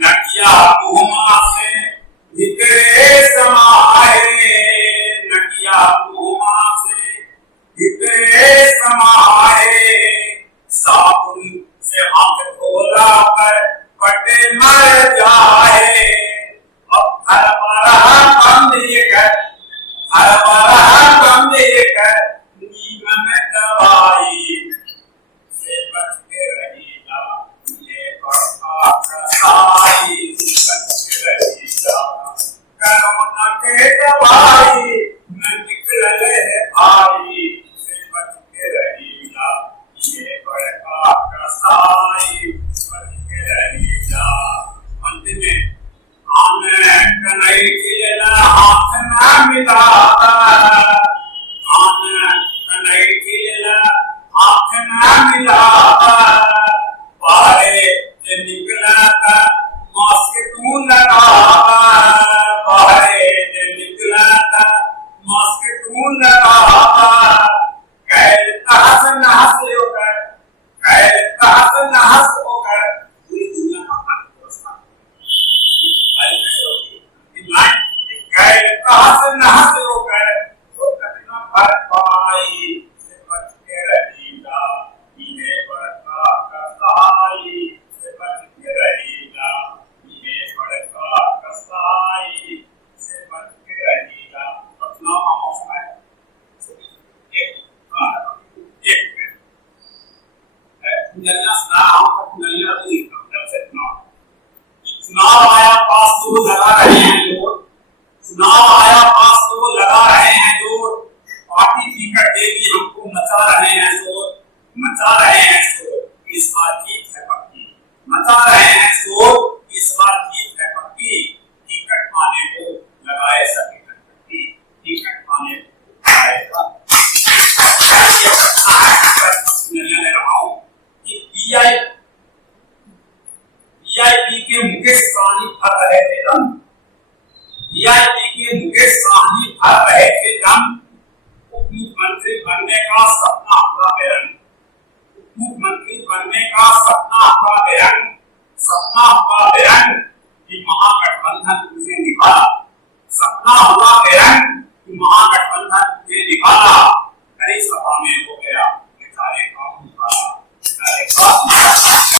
नकिया मुहमा से भीतरे समाए, नकिया मुहमा से भीतरे समाए, साबुन से हाथ धोला पर पटे मर जाए। अब हर बारह बंद ये कर, हर बारह बंद ये कर, नीमन दवाई से बच के रहेगा, ये बड़ा कसाई से बच के रहेगा। करोना के दवाई न निकले भाई से बच के रहेगा, ये बड़ा कसाई बच के रहेगा। अंत में आने कन्हई खिलना हाथ न मिलाता, आने कन्हई खिलना हाथ न मिलाता, बाहरे से निकला था मास्क तू लगाता, बाहरे से निकला था मास्क तू लगाता। कैल तहस नहस होकर, कैल तहस नहस होकर पूरी दुनिया का कहां से नहास होकर तो कतना भर पाई से बच के रहेगा, ये बड़का कसाई से बच के रहेगा, ये बड़का कसाई से बच के रहेगा। चुनाव का मौसम है, चुनाव आया पास तो लगा रहे हैं लोग, चुनाव आया पास तो लगा रहे हैं जोर, पार्टी टिकट देगी हमको मचा रहे हैं शोर, मचा रहे हैं शोर, इस बार जीत है पक्की, मचा रहे हैं शोर, इस बार जीत है पक्की। टिकट पाने को लगाए सभी कटपट्टी, टिकट पाने को लगाए वीआईपी के मुकेश सहनी भर रहे थे दम, वीआईपी के मुकेश सहनी भर रहे थे दम। उप मुख्यमंत्री बनने का सपना हुआ बेरंग, उप मुख्यमंत्री बनने का सपना हुआ बेरंग, सपना